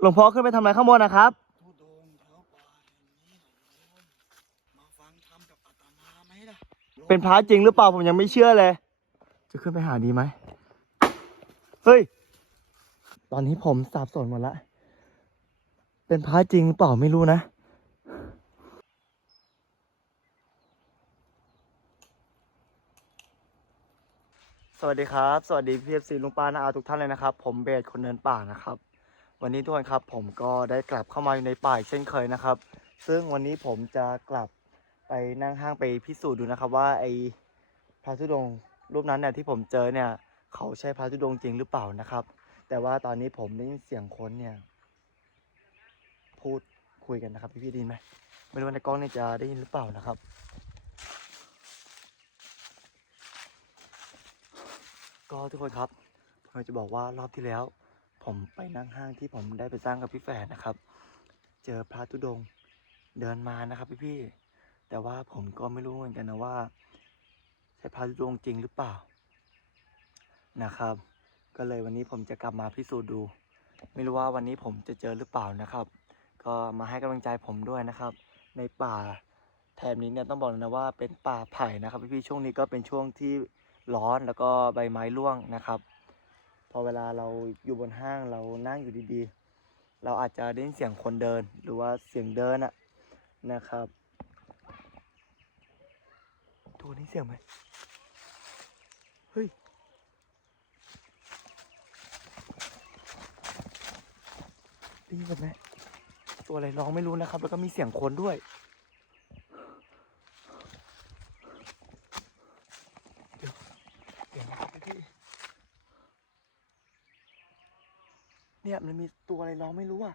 หลวงพ่อขึ้นไปทำอะไรข้างบนนะครับ ทุดงแถวป่าแห่งนี้หนอมาฟังธรรมกับอาตมาไหมล่ะเป็นพระจริงหรือเปล่าผมยังไม่เชื่อเลย จะขึ้นไปหาดีไหมเฮ้ย ตอนนี้ผมสับสนหมดละ เป็นพระจริงหรือเปล่าไม่รู้นะ สวัสดีครับ สวัสดีพีเอฟซีลุงป้านาอาทุกท่านเลยนะครับ ผมเบสคนเดินป่านะครับ วันนี้ทุกคนครับผมก็ได้กลับเข้ามาอยู่ในป่าเช่นเคยนะครับ ซึ่งวันนี้ผมจะกลับไปนั่งห้างไปพิสูจน์ดูนะครับ ว่าไอพระธุดงค์รูปนั้นเนี่ยที่ผมเจอเนี่ยเขาใช่พระธุดงค์จริงหรือเปล่านะครับ แต่ว่าตอนนี้ผมได้ยินเสียงคนเนี่ย พูดคุยกันนะครับพี่พี่ดินไหมไม่รู้ว่าในกล้องเนี่ยจะได้ยินหรือเปล่านะครับ ก็ทุกคนครับผมจะบอกว่ารอบที่แล้ว ผมไปนั่งห้างที่ผมได้ไปสร้างกับพี่แฝดนะครับ เจอพระธุดงเดินมานะครับพี่พี่ๆแต่ว่าผมก็ไม่รู้เหมือนกันนะว่า ใช่พระธุดงจริงหรือเปล่านะครับ ก็เลยวันนี้ผมจะกลับมาพิสูจน์ดู ไม่รู้ว่าวันนี้ผมจะเจอหรือเปล่านะครับ ก็มาให้กำลังใจผมด้วยนะครับ ในป่าแถบนี้เนี่ยต้องบอกเลยนะว่าเป็นป่าไผ่นะครับพี่ๆช่วงนี้ก็เป็นช่วงที่ร้อนแล้วก็ใบไม้ร่วงนะครับ อเวลาเราอยู่บนห้างเรานั่งอยู่ดีๆ เราอาจจะได้ยินเสียงคนเดินหรือว่าเสียงเดินอะนะครับตัวนี้เสียงไหมเฮ้ยได้ยินไหมตัวอะไรร้องไม่รู้นะครับ แล้วก็มีเสียงคนด้วย เดี๋ยวเดี๋ยวนะครับพี่ เนี่ยมันมีตัวอะไรร้องไม่รู้อะ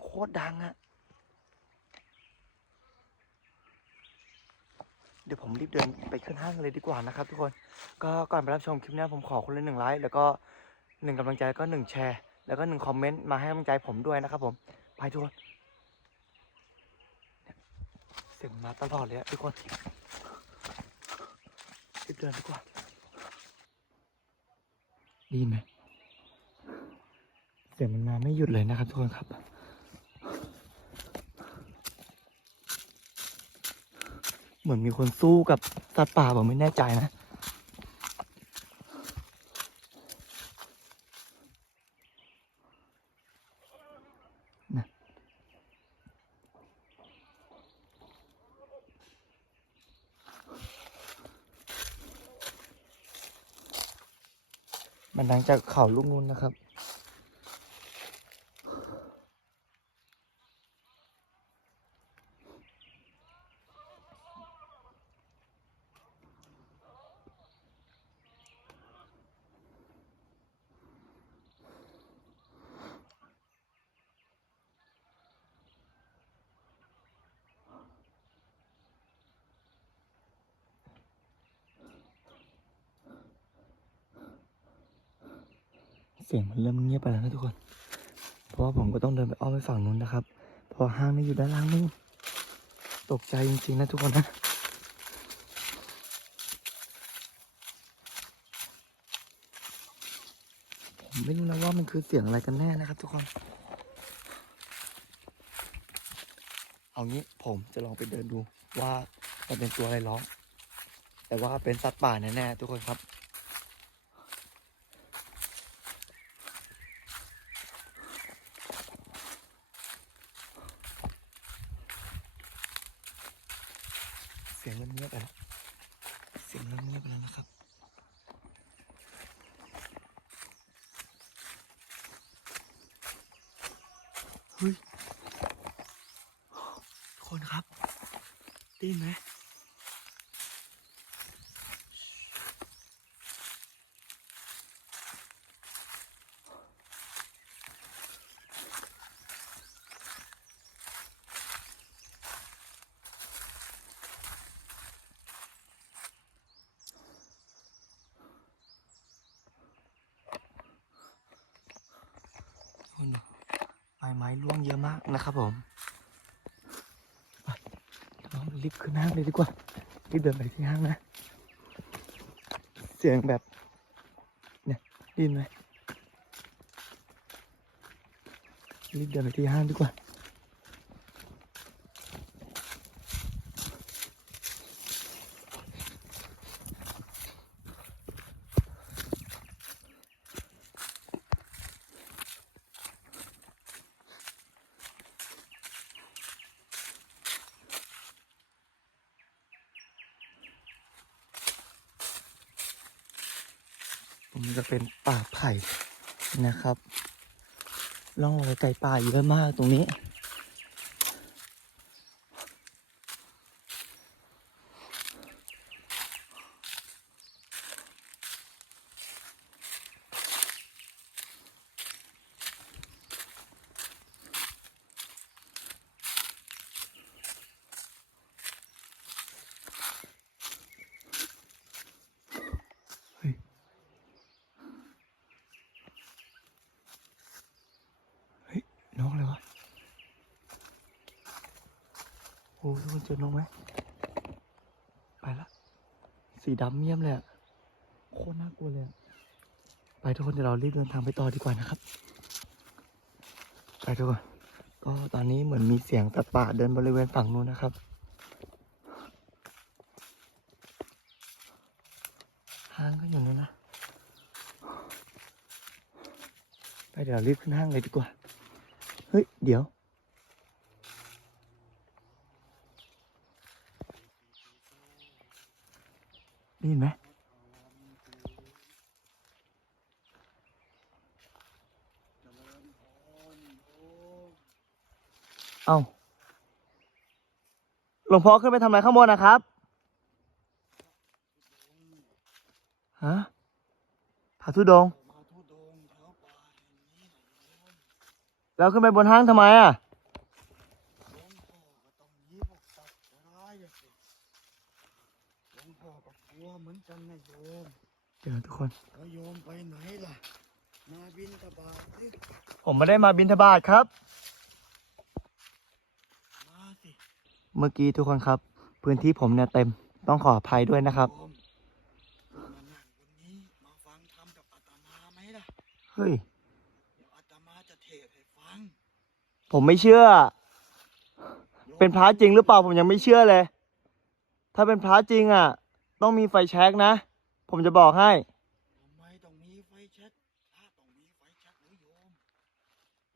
โคตรดังอะเดี๋ยวผมรีบเดินไปขึ้นห้างเลยดีกว่านะครับทุกคน ก็ก่อนไปรับชมคลิปนี้ผมขอคนละหนึ่งไลค์แล้วก็หนึ่งกำลังใจแล้วก็หนึ่งแชร์ แล้วก็หนึ่งคอมเมนต์มาให้กำลังใจผมด้วยนะครับผมไปทุกคนเนี่ยเสียงมาตลอดเลยอะทุกคนรีบเดินดีกว่า ได้ยินไหมเสียงมันมาไม่หยุดเลยนะครับทุกคนครับ เหมือนมีคนสู้กับสัตว์ป่าผมไม่แน่ใจนะนะ มันดังจากเขาลูกนู้นนะครับ เสียงมันเริ่มเงียบไปแล้วนะทุกคน เพราะว่าผมก็ต้องเดินไปอ้อมไปฝั่งนู้นนะครับ เพราะห้างนี่อยู่ด้านล่างนู่นตกใจจริงๆนะทุกคนนะผมไม่รู้นะว่ามันคือเสียงอะไรกันแน่นะครับ ทุกคน เอางี้ผมจะลองไปเดินดูว่ามันเป็นตัวอะไรร้อง แต่ว่าเป็นสัตว์ป่าแน่ๆทุกคนครับ สียงเริ่มเงียบไปแล้วเสียงเริ่มเงียบไปแล้วนะครับเฮ้ยคนครับได้ยินไหม ไม้ร่วงเยอะมากนะครับผมไปเรารีบขึ้นห้างเลยดีกว่ารีบเดินไปที่ห้างนะ เสียงแบบ เนี่ยได้ยินไหมรีบเดินไปที่ห้างดีกว่า มันจะเป็นป่าไผ่นะครับล่องรอยไก่ป่าเยอะมากตรงนี้ เฮ้ยนกเลยวะโอ้ทุกคนเจอนกไหมไปละสีดำเมี่ยมเลยอะโคตรน่ากลัวเลยอะไปทุกคนเดี๋ยวเรารีบเดินทางไปต่อดีกว่านะครับ ไปทุกคนก็ตอนนี้เหมือนมีเสียงสัตว์ป่าเดินบริเวณฝั่งนู้นนะครับห้างก็อยู่นู้นนะไปเดี๋ยวเรารีบขึ้นห้างเลยดีกว่า เฮ้ย เดี๋ยว ได้ยินไหมเอ้าหลวงพ่อขึ้นไปทำอะไรข้างบนนะครับฮะผาทุดงค์มาทุดงแถวป่าแห่งนี้นะโยมแล้วขึ้นไปบนห้างทำไมอะ หลวงพ่อก็ต้องหนีพวกสัตว์ร้ายอะสิหลวงพ่อก็กลัวเหมือนกันนะโยม เดี๋ยวทุกคนแล้วโยมไปไหนล่ะ มาบินตบาทสิผมไม่ได้มาบินทบาทครับ มาสิเมื่อกี้ทุกคนครับ พื้นที่ผมเนี่ยเต็มต้องขออภัยด้วยนะครับ โยมมานั่งบนนี้มาฟังธรรมกับอาตมาไหมล่ะ เฮ้ย เดี๋ยวอาตมาจะเทศน์ให้ฟังผมไม่เชื่อ โยมเป็นพระจริงหรือเปล่าผมยังไม่เชื่อเลย ถ้าเป็นพระจริงอะ ต้องมีไฟแช็กนะ ผมจะบอกให้ ทำไมต้องมีไฟแช็กถ้าต้องมีไฟแช็กหรือโยม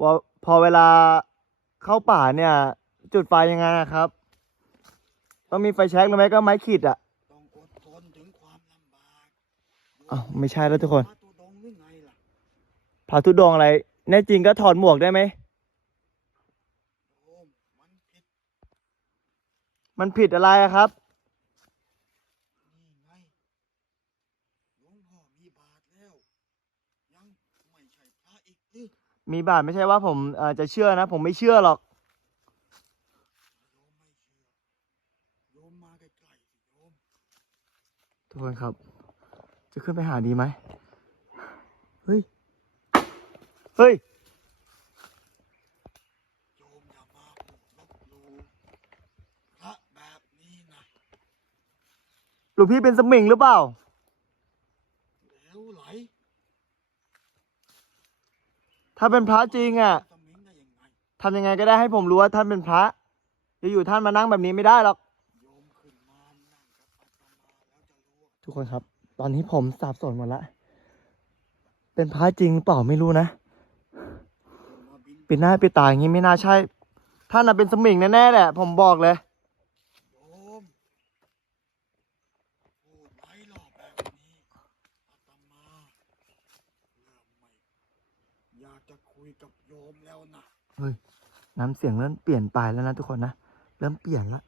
ว่าพอเวลาเข้าป่าเนี่ย จุดไฟยังไงอะครับ ต้องมีไฟแช็กหรือไม่ก็ไม้ขีดอะ ต้องอดทนถึงความลำบากอ้าวไม่ใช่แล้วทุกคนมาตุดงหรือไงล่ะพระธุดงอะไร แน่จริงก็ถอดหมวกได้ไหม โยมมันผิดมันผิดอะไรอะครับ นี่ไงหลวงพ่อมีบาทแล้ว ยังไม่ใช่พระอีกหรือ มีบาทไม่ใช่ว่าผมอ่อจะเชื่อนะ ผมไม่เชื่อหรอกทุกคนครับ จะขึ้นไปหาดีไหมเฮ้ย เฮ้ยโยมอย่ามาพูดลบหลู่พระแบบนี้นะหลวงพี่เป็นสมิงหรือเปล่า เหลวไหล ถ้าเป็นพระจริงอะสมิงได้ยังไงทำยังไงก็ได้ให้ผมรู้ว่าท่านเป็นพระจะอยู่ท่านมานั่งแบบนี้ไม่ได้หรอก ทุกคนครับ ตอนนี้ผมสับสนหมดละ เป็นพระจริงหรือเปล่าไม่รู้นะปิดหน้าปิดตาอย่างนี้ไม่น่าใช่ ท่านน่ะเป็นสมิงแน่ๆแหละ ผมบอกเลยมพูดไร้หลอกแบบนี้อาตมาเริ่มไม่อยากจะคุยกับโยมแล้ว นะน้ำเสียงเริ่มเปลี่ยนไปแล้วนะทุกคนนะ เริ่มเปลี่ยนละ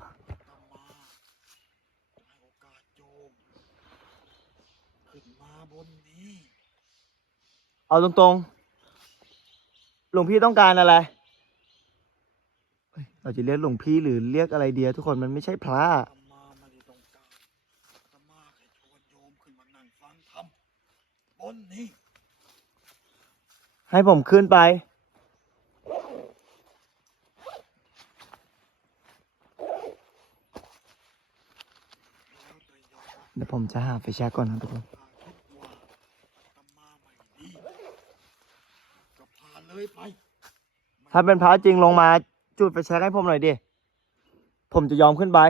อาตมาให้โอกาสโยมขึ้นมาบนนี้เอาตรงๆ หลวงพี่ต้องการอะไรเฮ้ยเราจะเรียกหลวงพี่หรือเรียกอะไรเดียทุกคนมันไม่ใช่พระอาตมาไม่ได้ต้องการอาตมาแค่ชวนโยมขึ้นมานั่งฟังธรรมบนนี้ ให้ผมขึ้นไปแล้วแต่โยมเดี๋ยวผมจะหาไฟแช็กก่อนนะทุกคนถ้าคิดว่าอาตมาไม่ดีก็พาเลยไปถ้าเป็นพระจริงลงมาจุดไฟแช็กให้ผมหน่อยดิ ผมจะยอมขึ้นไป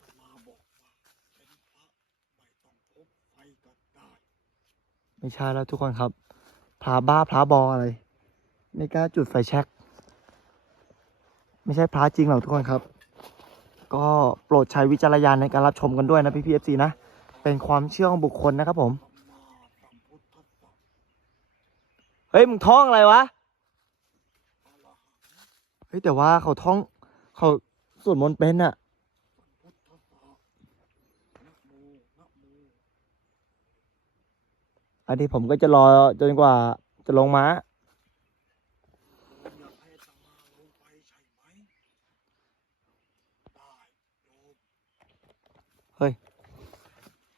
อาตมาบอกว่าเป็นพระไม่ต้องพบไฟก็ได้ไม่ใช่แล้วทุกคนครับ พระบ้าพระบออะไร ไม่กล้าจุดไฟแช็ก ไม่ใช่พระจริงหรอกทุกคนครับ ก็โปรดใช้วิจารณญาณในการรับชมกันด้วยนะพี่พีเอฟซีนะ เป็นความเชื่อของบุคคลนะครับผม เฮ้ย มึงท่องอะไรวะ เฮ้ย แต่ว่าเขาท่องเขาสวดมนต์เป็นอะ พุทธัสสะนะโมนะโม อันนี้ผมก็จะรอจนกว่าจะลงม้าโยมอยากให้าตมาลงไปใช่ไหมได้โย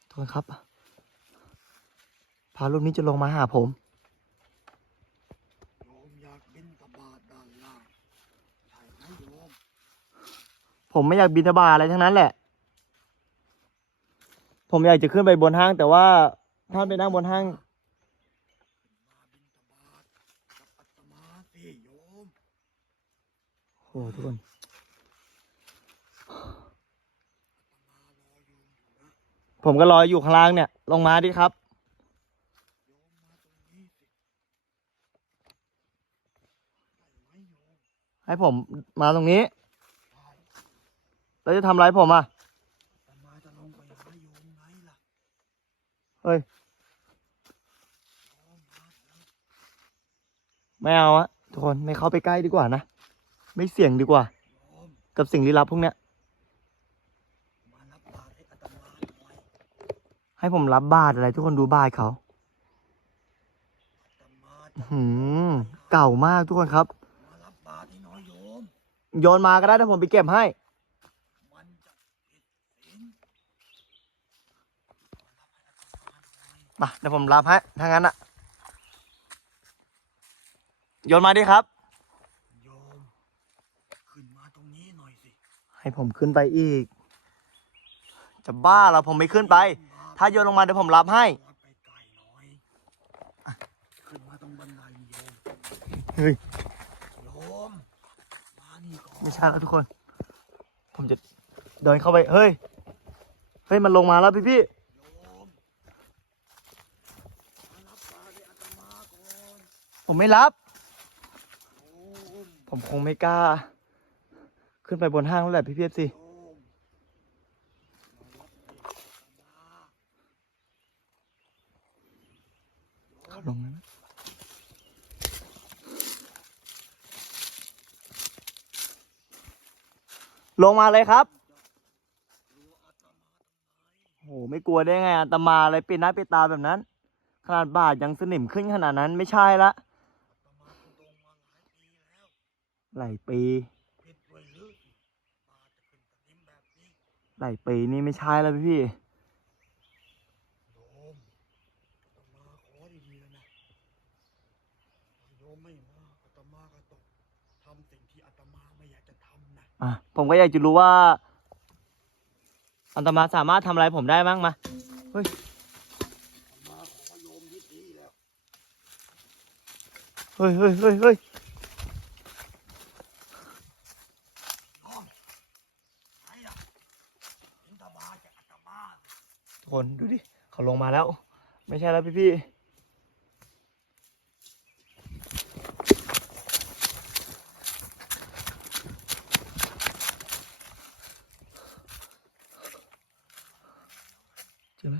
ทุกคนครับพระรูปนี้จะลงมาหาผมโยมอยากบินตบาทด้านล่างใช่ไหมโยมผมไม่อยากบินทบาทอะไรทั้งนั้นแหละ ผมอยากจะขึ้นไปบนห้าง แต่ว่าท่านไปนั่งบนห้าง มาบินตบาทกับอาตมาสิโยม โอ้ทุกคนผมก็รออยู่ข้างล่างเนี่ย ลงมาดิครับ ให้ผมมาตรงนี้ แล้วจะทำไรผมอะเฮ้ย ไม่เอาอะทุกคนไม่เข้าไปใกล้ดีกว่านะ ไม่เสี่ยงดีกว่า กับสิ่งลี้ลับพวกเนี้ยให้ผมรับบาตรอะไร ทุกคนดูบาตรเขาหือเก่ามากทุกคนครับโยนมาก็ได้ถ้าผมไปเก็บให้มันจะผิดศีลมาเดี๋ยวผมรับให้ถ้างั้นอะโยนมาดิครับ โยม ขึ้นมาตรงนี้หน่อยสิ ให้ผมขึ้นไปอีก จะบ้าเหรอผมไม่ขึ้นไป ถ้าโยนลงมาเดี๋ยวผมรับให้ รับไปไกลหน่อย ขึ้นมาตรงบันไดโยมเฮ้ย โยม มานี่ก่อนไม่ใช่แล้วทุกคน ผมจะเดินเข้าไป เฮ้ย เฮ้ย มันลงมาแล้วพี่พี่โยม มารับบาให้อาตมาก่อน ๆผมไม่รับ โยม ผมคงไม่กล้า ขึ้นไปบนห้างแล้วแหละพี่พี่สิโยบเด็กอาตมาเขาลงแล้วนะลงมาเลยครับกลัวอาตมาทำไมโห ไม่กลัวได้ไงอาตมาอะไรปิดหน้าปิดตาแบบนั้น ขนาดบาดยังสนิมขึ้นขนาดนั้นไม่ใช่ละ หลายปีแล้ว หลายปี ผิดด้วยหรือมาจะขึ้นสนิมแบบ นี้หลายปีนี่ไม่ใช่แล้วพี่พี่โยมอาตมาขอดีๆแล้วนะถ้าโยมไม่มาอาตมาก็ต้องทำสิ่งที่อาตมาไม่อยากจะทำนะอะผมก็อยากจะรู้ว่าอาตมาสามารถทำอะไรผมได้บ้างมาอาตมาขอโยมยิดดีแล้ว เฮ้ยเฮ้ยเฮ้ยเฮ้ย น้องไหนล่ะอินทบาทจากอาตมาสิ ทุกคนดูดิเขาลงมาแล้ว ไม่ใช่แล้วพี่พี่เจอไหม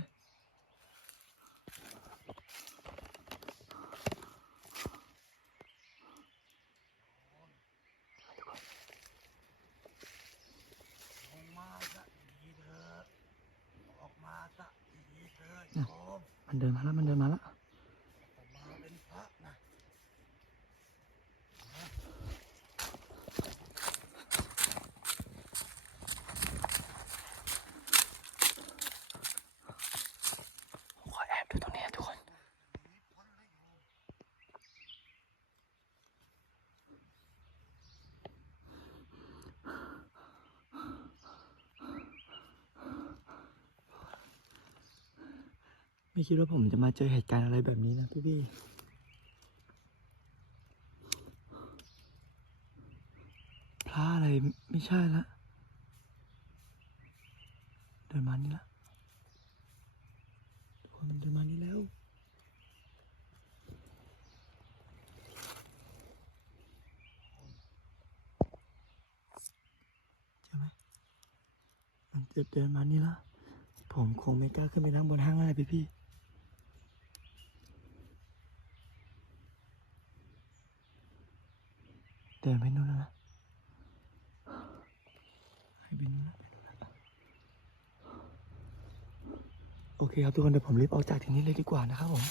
ลงมาซะดีเถอะออกมาซะดีเถอะโย มันเดินมาแล้วมันเดินมาแล้ว อาตมาเป็นพระนะ ขอแอบดูตรงนี้ทุกคน หนีพ้นแล้วโยม ท ไม่คิดว่าผมจะมาเจอเหตุการณ์อะไรแบบนี้นะพี่พี่พระอะไรไม่ใช่ละ เดินมานี่ละทุกคนมันเดินมานี่แล้วใช่ไหมมันจะเดินมานี่ละผมคงไม่กล้าขึ้นไปนั่งบนห้างอะไรพี่พี่เดินไปนู่นแล้วนะให้ไปนู่นแล้วไปนู่นแล้วโอเค ครับทุกคนเดี๋ยวผมรีบออกจากที่นี่เลยดีกว่านะครับผม